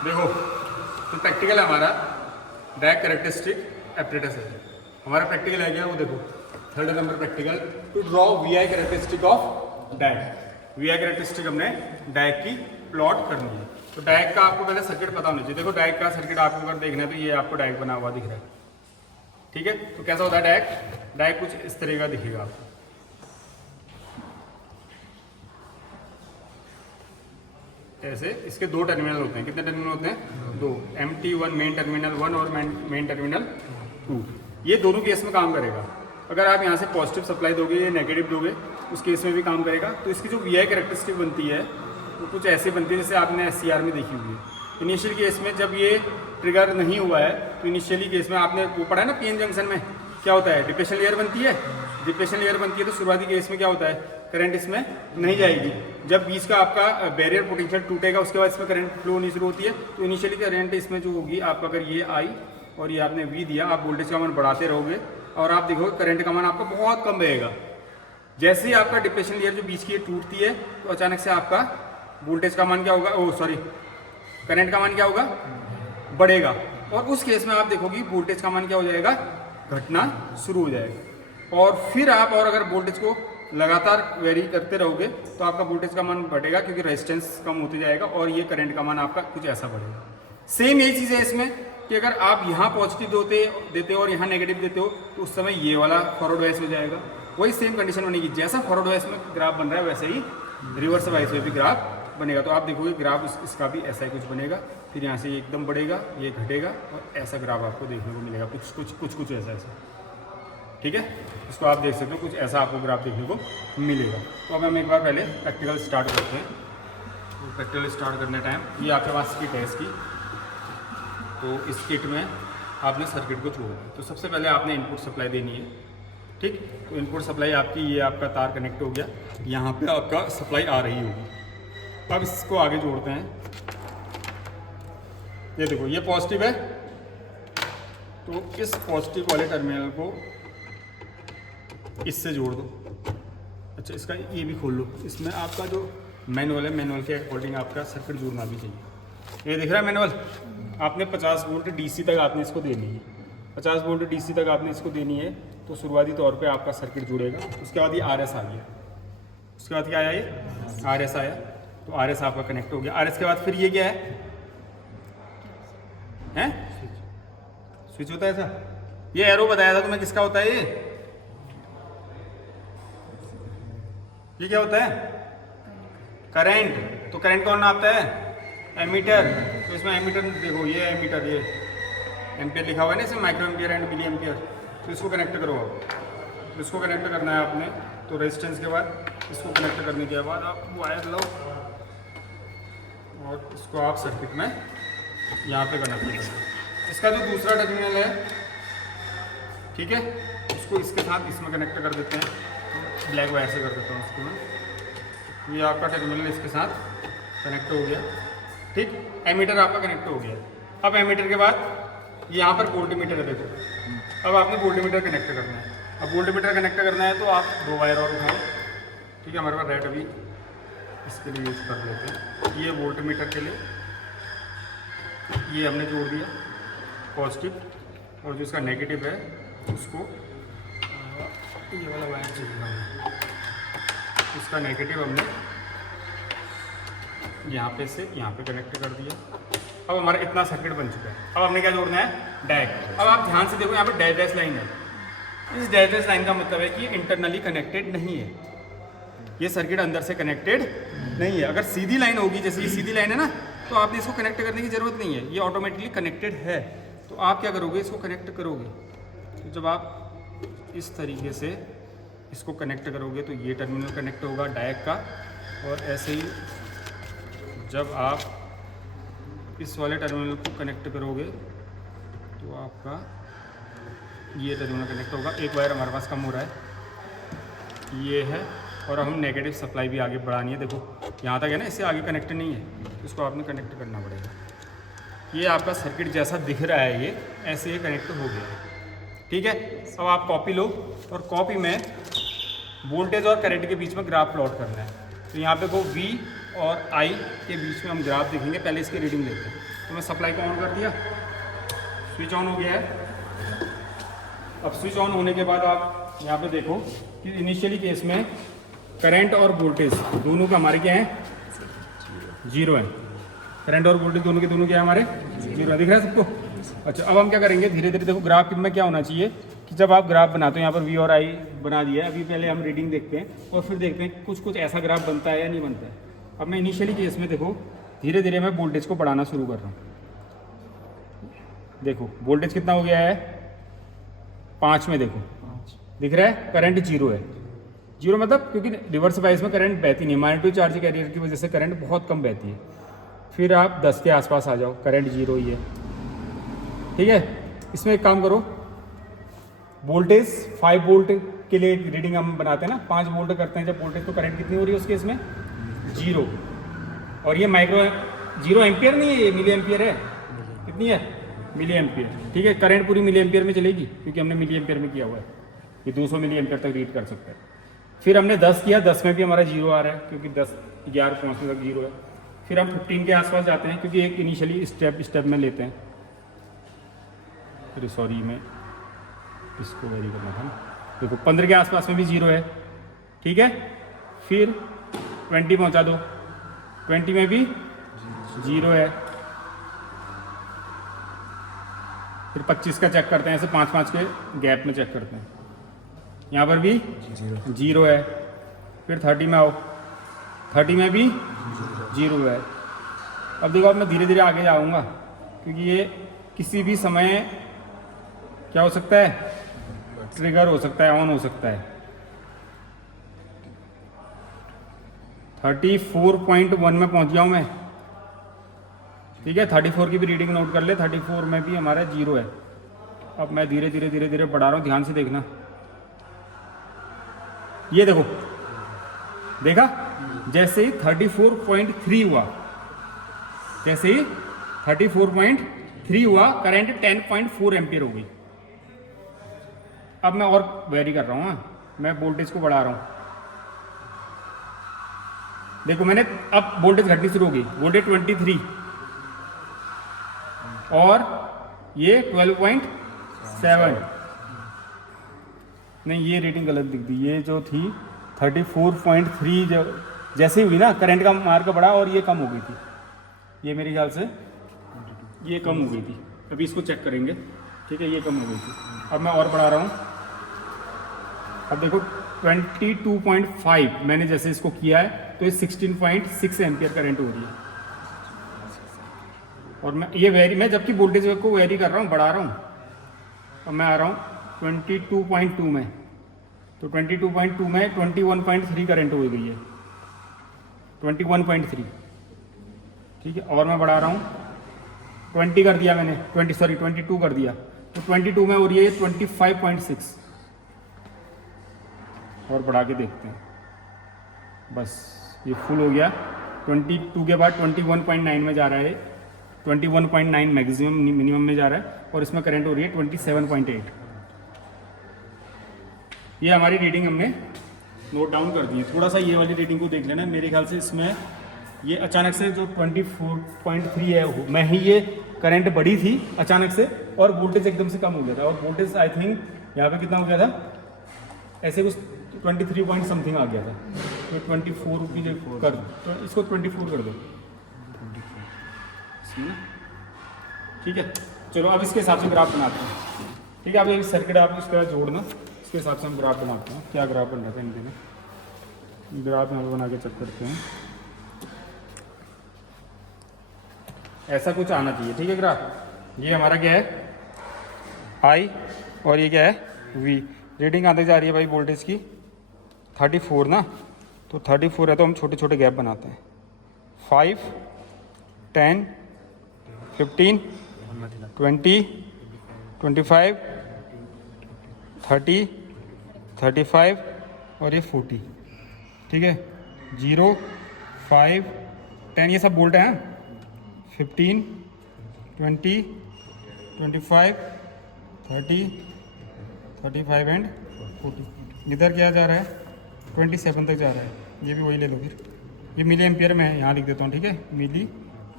देखो तो प्रैक्टिकल है हमारा डायरेक्ट कैरेक्टरिस्टिक एपरेटस है। हमारा प्रैक्टिकल है क्या, वो देखो 3rd number practical, to draw V I characteristic of direct. V I characteristic हमने डायरेक्ट की प्लॉट करनी है। तो डायरेक्ट का आपको पहले सर्किट पता होना चाहिए। देखो डायरेक्ट का सर्किट आपको अगर देखना है तो ये आपको डायरेक्ट बना हुआ दिख रहा है, ठीक है। तो कैसा होता है डायरेक्ट, डायरेक्ट कुछ इस तरह का दिखेगा आपको। ऐसे इसके 2 टर्मिनल होते हैं। कितने टर्मिनल होते हैं? 2। MT1 मेन टर्मिनल 1 और मेन टर्मिनल 2। ये दोनों केस में काम करेगा। अगर आप यहाँ से पॉजिटिव सप्लाई दोगे या नेगेटिव दोगे उस केस में भी काम करेगा। तो इसकी जो VI कैरेक्टरिस्टिक बनती है वो कुछ ऐसी बनती है जैसे आपने SCR में देखी हुई है। इनिशियल केस में जब ये ट्रिगर नहीं हुआ है तो इनिशियली केस में आपने वो पढ़ा है ना, PN जंक्शन में क्या होता है, डिप्रेशन लेयर बनती है। डिप्रेशन लेयर बनती है तो शुरुआती केस में क्या होता है, करंट इसमें नहीं जाएगी। जब बीच का आपका बैरियर पोटेंशियल टूटेगा उसके बाद इसमें करंट फ्लो होनी शुरू होती है। तो इनिशियली करंट इसमें जो होगी आपका, अगर ये आई और ये आपने V दिया, आप वोल्टेज का मान बढ़ाते रहोगे और आप देखोगे करंट का मान आपका बहुत कम रहेगा। जैसे ही आपका डिप्रेशन लेयर जो बीच की टूटती है तो अचानक से आपका वोल्टेज का मान क्या होगा, करंट का मान क्या होगा, बढ़ेगा। और उस केस में आप देखोगे वोल्टेज का मान क्या हो जाएगा, घटना शुरू हो जाएगा। और फिर आप और अगर वोल्टेज को लगातार वेरी करते रहोगे तो आपका वोल्टेज का मान बढ़ेगा क्योंकि रेजिस्टेंस कम होते जाएगा और ये करंट का मान आपका कुछ ऐसा बढ़ेगा। सेम यही चीज़ है इसमें कि अगर आप यहाँ पॉजिटिव देते हो और यहाँ नेगेटिव देते हो तो उस समय ये वाला फॉरवर्ड वाइस हो जाएगा। वही सेम कंडीशन बनेगी। जैसा फॉरवर्ड वाइस में ग्राफ बन रहा है वैसे ही रिवर्स वाइस में भी ग्राफ बनेगा। तो आप देखोगे ग्राफ इसका भी ऐसा ही कुछ बनेगा। फिर यहाँ से ये एकदम बढ़ेगा, ये घटेगा और ऐसा ग्राफ आपको देखने को मिलेगा, कुछ ऐसा, ठीक है। इसको आप देख सकते हो, कुछ ऐसा आपको ग्राफ देखने को मिलेगा। तो अब हम एक बार पहले प्रैक्टिकल स्टार्ट करते हैं। तो प्रैक्टिकल स्टार्ट करने टाइम ये आपके पास किट है इसकी। तो इस किट में आपने सर्किट को जोड़ना है। तो सबसे पहले आपने इनपुट सप्लाई देनी है, ठीक। तो इनपुट सप्लाई आपकी, ये आपका तार कनेक्ट हो गया, यहाँ पे आपका सप्लाई आ रही होगी। अब इसको आगे जोड़ते हैं। ये देखो ये पॉजिटिव है तो इस पॉजिटिव वाले टर्मिनल को इससे जोड़ दो। अच्छा, इसका ये भी खोल लो। इसमें आपका जो मैनुअल है, मैनुअल के अकॉर्डिंग आपका सर्किट जुड़ना भी चाहिए। ये दिख रहा है मैनुअल, आपने 50 वोल्ट DC तक आपने इसको देनी है। 50 वोल्ट DC तक आपने इसको देनी है। तो शुरुआती तौर पे आपका सर्किट जुड़ेगा। उसके बाद ये RS आ गया। उसके बाद क्या आया, ये RS आया। तो RS आपका कनेक्ट हो गया। RS के बाद फिर ये क्या है, स्विच होता है ऐसा। ये एरो बताया था तुम्हें किसका होता है, ये क्या होता है, करंट। तो करंट कौन नापता है, एमीटर। तो इसमें एमीटर देखो, ये एमीटर, ये एम्पियर लिखा हुआ है ना इसमें, micro ampere and milli ampere. तो इसको कनेक्ट करो आप। तो इसको कनेक्ट करना है आपने। तो रेजिस्टेंस के बाद इसको कनेक्ट करने के बाद आप वायर लो और इसको आप सर्किट में यहाँ पे कनेक्ट करो। इसका जो दूसरा टर्मिनल है, ठीक है, उसको इसके साथ इसमें कनेक्ट कर देते हैं। ब्लैक वायर से कर देता हूँ उसको मैं। ये आपका टर्मिनल इसके साथ कनेक्ट हो गया, ठीक। एमीटर आपका कनेक्ट हो गया। अब एमीटर के बाद यहाँ पर वोल्टमीटर है, देखो। अब आपने वोल्टमीटर कनेक्ट करना है। अब वोल्टमीटर कनेक्ट करना है तो आप 2 वायर और उठाओ, ठीक है। हमारे पास रेड अभी इसके लिए यूज़ कर लेते हैं। ये वोल्टमीटर के लिए ये हमने जोड़ दिया पॉजिटिव, और जो इसका नेगेटिव है उसको ये वाला वायर चाहिए। इसका नेगेटिव हमने यहाँ पे से यहाँ पे कनेक्ट कर दिया। अब हमारा इतना सर्किट बन चुका है। अब हमने क्या जोड़ना है, डैश। अब आप ध्यान से देखो, यहाँ पे डैश लाइन है। इस डैश लाइन का मतलब है कि इंटरनली कनेक्टेड नहीं है, ये सर्किट अंदर से कनेक्टेड नहीं है। अगर सीधी लाइन होगी, जैसे ये सीधी लाइन है ना, तो आपने इसको कनेक्ट करने की ज़रूरत नहीं है, ये ऑटोमेटिकली कनेक्टेड है। तो आप क्या करोगे, इसको कनेक्ट करोगे। तो जब आप इस तरीके से इसको कनेक्ट करोगे तो ये टर्मिनल कनेक्ट होगा डायरेक्ट का। और ऐसे ही जब आप इस वाले टर्मिनल को कनेक्ट करोगे तो आपका ये टर्मिनल कनेक्ट होगा। एक वायर हमारे पास कम हो रहा है, ये है। और हम नेगेटिव सप्लाई भी आगे बढ़ानी है। देखो यहाँ तक है ना, इससे आगे कनेक्ट नहीं है, तो इसको आपने कनेक्ट करना पड़ेगा। ये आपका सर्किट जैसा दिख रहा है, ये ऐसे ही कनेक्ट हो गया, ठीक है। अब आप कॉपी लो और कॉपी में वोल्टेज और करंट के बीच में ग्राफ प्लॉट करना है। तो यहाँ पे वो V और I के बीच में हम ग्राफ देखेंगे। पहले इसकी रीडिंग लेते हैं। तो मैं सप्लाई को ऑन कर दिया, स्विच ऑन हो गया है। अब स्विच ऑन होने के बाद आप यहाँ पे देखो कि इनिशियली केस में करंट और वोल्टेज दोनों का हमारे क्या है, जीरो है। करंट और वोल्टेज दोनों के दोनों क्या है हमारे, जीरो है। दिख रहा है सबको? अच्छा, अब हम क्या करेंगे, धीरे धीरे देखो ग्राफ में क्या होना चाहिए कि जब आप ग्राफ बनाते हो, यहाँ पर वी और आई बना दिया है, अभी पहले हम रीडिंग देखते हैं और फिर देखते हैं कुछ कुछ ऐसा ग्राफ बनता है या नहीं बनता है। अब मैं इनिशियली केस में देखो धीरे धीरे मैं वोल्टेज को बढ़ाना शुरू कर रहा हूँ। देखो वोल्टेज कितना हो गया है, 5 में देखो दिख रहा है, करंट जीरो है। जीरो मतलब क्योंकि रिवर्स बायस में करंट बहती नहीं है, -2 चार्ज कैरियर की वजह से करंट बहुत कम बहती है। फिर आप 10 के आसपास आ जाओ, करंट जीरो ही है, ठीक है। इसमें एक काम करो, वोल्टेज 5 वोल्ट के लिए रीडिंग हम बनाते हैं ना, 5 वोल्ट करते हैं जब वोल्टेज, तो करंट कितनी हो रही है उस केस में, जीरो। और ये माइक्रो 0 एम्पियर नहीं है, ये मिली एम्पियर है। कितनी है, मिली एम्पियर, ठीक है। करंट पूरी मिली एम्पियर में चलेगी क्योंकि हमने मिली एम्पियर में किया हुआ है, ये 200 मिली एम्पियर तक रीड कर सकता है। फिर हमने 10 किया, 10 में भी हमारा जीरो आ रहा है क्योंकि 10 11 पहुँचने तक जीरो है। फिर हम 15 के आसपास जाते हैं क्योंकि एक इनिशियली स्टेप में लेते हैं। फिर सॉरी मैं इसको वेरी करना था ना, देखो 15 के आसपास में भी जीरो है, ठीक है। फिर 20 पहुँचा दो, 20 में भी जीरो है। फिर 25 का चेक करते हैं, ऐसे 5-5 के गैप में चेक करते हैं, यहाँ पर भी जीरो है। फिर 30 में आओ, 30 में भी जीरो है। अब देखो, अब मैं धीरे धीरे आगे जाऊँगा क्योंकि ये किसी भी समय क्या हो सकता है, ट्रिगर हो सकता है, ऑन हो सकता है। 34.1 में पहुंच गया हूं मैं, ठीक है। 34 की भी रीडिंग नोट कर ले, 34 में भी हमारा जीरो है। अब मैं धीरे धीरे बढ़ा रहा हूं, ध्यान से देखना। ये देखो, देखा, जैसे ही 34.3 हुआ, जैसे ही 34.3 हुआ, करंट 10.4 एम्पियर हो गई। अब मैं और वेरी कर रहा हूँ, मैं वोल्टेज को बढ़ा रहा हूँ। देखो मैंने अब वोल्टेज घटनी शुरू हो गई, वोल्टेज 23 और ये 12.7। नहीं, ये रेटिंग गलत दिख दी, ये जो थी 34.3 जो जैसे ही हुई ना, करंट का मार्क बढ़ा और ये कम हो गई थी, ये मेरे ख्याल से ये कम हो गई थी। अभी इसको चेक करेंगे, ठीक है, ये कम हो गई थी। अब मैं और बढ़ा रहा हूँ। अब देखो 22.5 मैंने जैसे इसको किया है तो ये 16.6 एम्पियर करंट हो रही है। और मैं ये मैं जबकि वोल्टेज को वेरी कर रहा हूँ, बढ़ा रहा हूँ। अब मैं आ रहा हूँ 22.2 में, तो 22.2 में 21.3 करंट हो गई है, 21.3, ठीक है। और मैं बढ़ा रहा हूँ, 20 कर दिया मैंने, 22 कर दिया, तो 22 में हो रही है 25.6। और बढ़ा के देखते हैं, बस ये फुल हो गया। 22 के बाद 21.9 में जा रहा है, 21.9 मैक्सिमम मिनिमम में जा रहा है, और इसमें करंट हो रही है 27.8। ये हमारी रीडिंग हमने नोट डाउन कर दी है। थोड़ा सा ये वाली रीडिंग को देख लेना, मेरे ख्याल से इसमें ये अचानक से जो 24.3 है, मैं ही ये करंट बढ़ी थी अचानक से और वोल्टेज एकदम से कम हो गया था। और वोल्टेज आई थिंक यहाँ पे कितना हो गया था, ऐसे कुछ 23 पॉइंट समथिंग आ गया था, तो 24 रुपीज कर, तो इसको 24 कर दो, ठीक है। चलो अब इसके हिसाब से ग्राफ बनाते हैं, ठीक है। अब एक सर्किट आप इसके बाद जोड़ना, इसके हिसाब से हम ग्राफ बनाते हैं। क्या ग्राफ बन रहा था इन दिनों, ग्राफ यहाँ पे बना के चेक करते हैं। ऐसा कुछ आना चाहिए, ठीक है। ग्राफ ये हमारा क्या है, आई, और ये क्या है, वी। रीडिंग आते जा रही है भाई वोल्टेज की 34 ना, तो 34 है तो हम छोटे छोटे गैप बनाते हैं, 5, 10, 15, 20, 25, 30, 35 और ये 40, ठीक है। 0, 5, 10 ये सब बोल्ट हैं, 15, 20, 25, 30, 35 एंड 40। इधर क्या जा रहा है, 27 तक जा रहा है, ये भी वही ले लो। फिर ये मिली एम्पियर में है, यहाँ लिख देता हूँ, ठीक है, मिली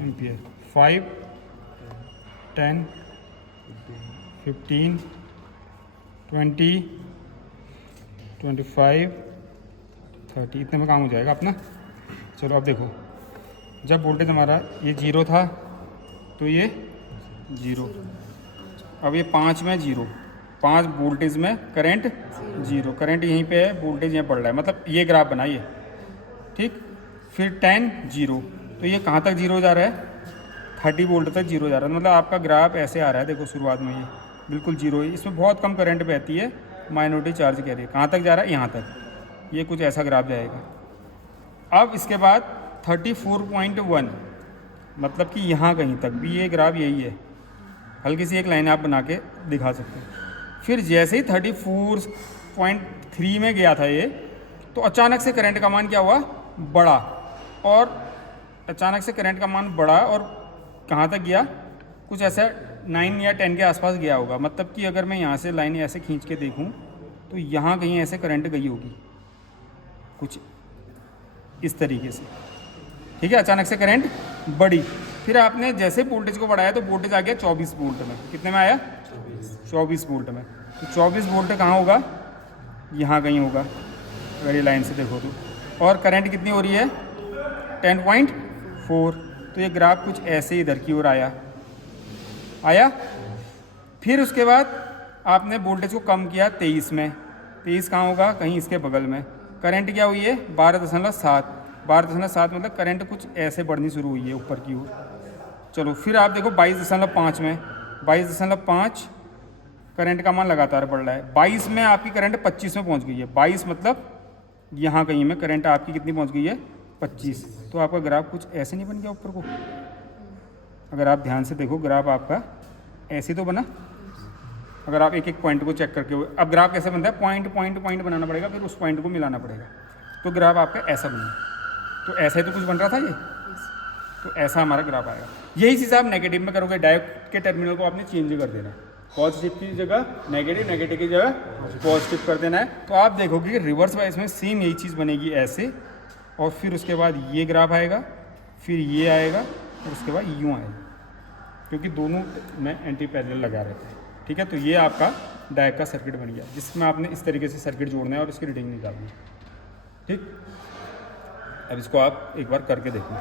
एम्पियर। 5, 10, 15, 20, 25, 30, इतने में काम हो जाएगा अपना। चलो अब देखो, जब वोल्टेज हमारा ये 0 था तो ये 0, अब ये 5 में 0, 5 वोल्टेज में करंट 0, करंट यहीं पे है, वोल्टेज यहाँ पड़ रहा है, मतलब ये ग्राफ बनाइए, ठीक। फिर 10, 0, तो ये कहाँ तक 0 जा रहा है, 30 वोल्ट तक 0 जा रहा है, मतलब आपका ग्राफ ऐसे आ रहा है। देखो शुरुआत में ये बिल्कुल 0 है, इसमें बहुत कम करंट बहती है, माइनॉरिटी चार्ज कह रही है। कहाँ तक जा रहा है, यहाँ तक, ये कुछ ऐसा ग्राफ जाएगा। अब इसके बाद 34.1, मतलब कि यहाँ कहीं तक भी ये ग्राफ यही है, हल्की सी एक लाइन आप बना के दिखा सकते हो। फिर जैसे ही 34.3 में गया था ये, तो अचानक से करंट का मान क्या हुआ, बढ़ा, और अचानक से करंट का मान बढ़ा और कहाँ तक गया, कुछ ऐसा 9 या 10 के आसपास गया होगा। मतलब कि अगर मैं यहाँ से लाइन ऐसे खींच के देखूँ तो यहाँ कहीं ऐसे करंट गई होगी, कुछ इस तरीके से, ठीक है। अचानक से करंट बढ़ी, फिर आपने जैसे वोल्टेज को बढ़ाया तो वोल्टेज आ गया 24 वोल्ट में। कितने में आया, 24 वोल्ट में। तो 24 वोल्ट कहाँ होगा, यहाँ कहीं होगा अगर ये लाइन से देखो तो। और करंट कितनी हो रही है, 10.4, तो ये ग्राफ कुछ ऐसे इधर की ओर आया। फिर उसके बाद आपने वोल्टेज को कम किया 23 में, 23 कहाँ होगा, कहीं इसके बगल में। करंट क्या हुई है, 12.7, 12.7, मतलब करंट कुछ ऐसे बढ़नी शुरू हुई है ऊपर की ओर। चलो फिर आप देखो 22.5 में, 22.5 करंट का मान लगातार बढ़ रहा है। 22 में आपकी करंट 25 में पहुंच गई है, 22 मतलब यहाँ कहीं में करंट आपकी कितनी पहुंच गई है, 25। तो आपका ग्राफ कुछ ऐसे नहीं बन गया ऊपर को, अगर आप ध्यान से देखो ग्राफ आपका ऐसे तो बना। अगर आप एक एक पॉइंट को चेक करके, अब ग्राफ कैसे बनता है, पॉइंट पॉइंट पॉइंट बनाना पड़ेगा, फिर उस पॉइंट को मिलाना पड़ेगा, तो ग्राफ आपका ऐसा बना। तो ऐसा ही तो कुछ बन रहा था ये, तो ऐसा हमारा ग्राफ आएगा। यही चीज़ आप नेगेटिव में करोगे, डायोड के टर्मिनल को आपने चेंज कर देना है, पॉजिटिव की जगह नेगेटिव, नेगेटिव की जगह पॉजिटिव कर देना है। तो आप देखोगे कि रिवर्स वाइज में सेम यही चीज़ बनेगी ऐसे, और फिर उसके बाद ये ग्राफ आएगा, फिर ये आएगा, और उसके बाद यूँ आएगा, क्योंकि दोनों में एंटी पैरेलल लगा रहता है, ठीक है। तो ये आपका डायोड का सर्किट बन गया, जिसमें आपने इस तरीके से सर्किट जोड़ना है और इसकी रीडिंग निकालनी है, ठीक। अब इसको आप एक बार करके देखो।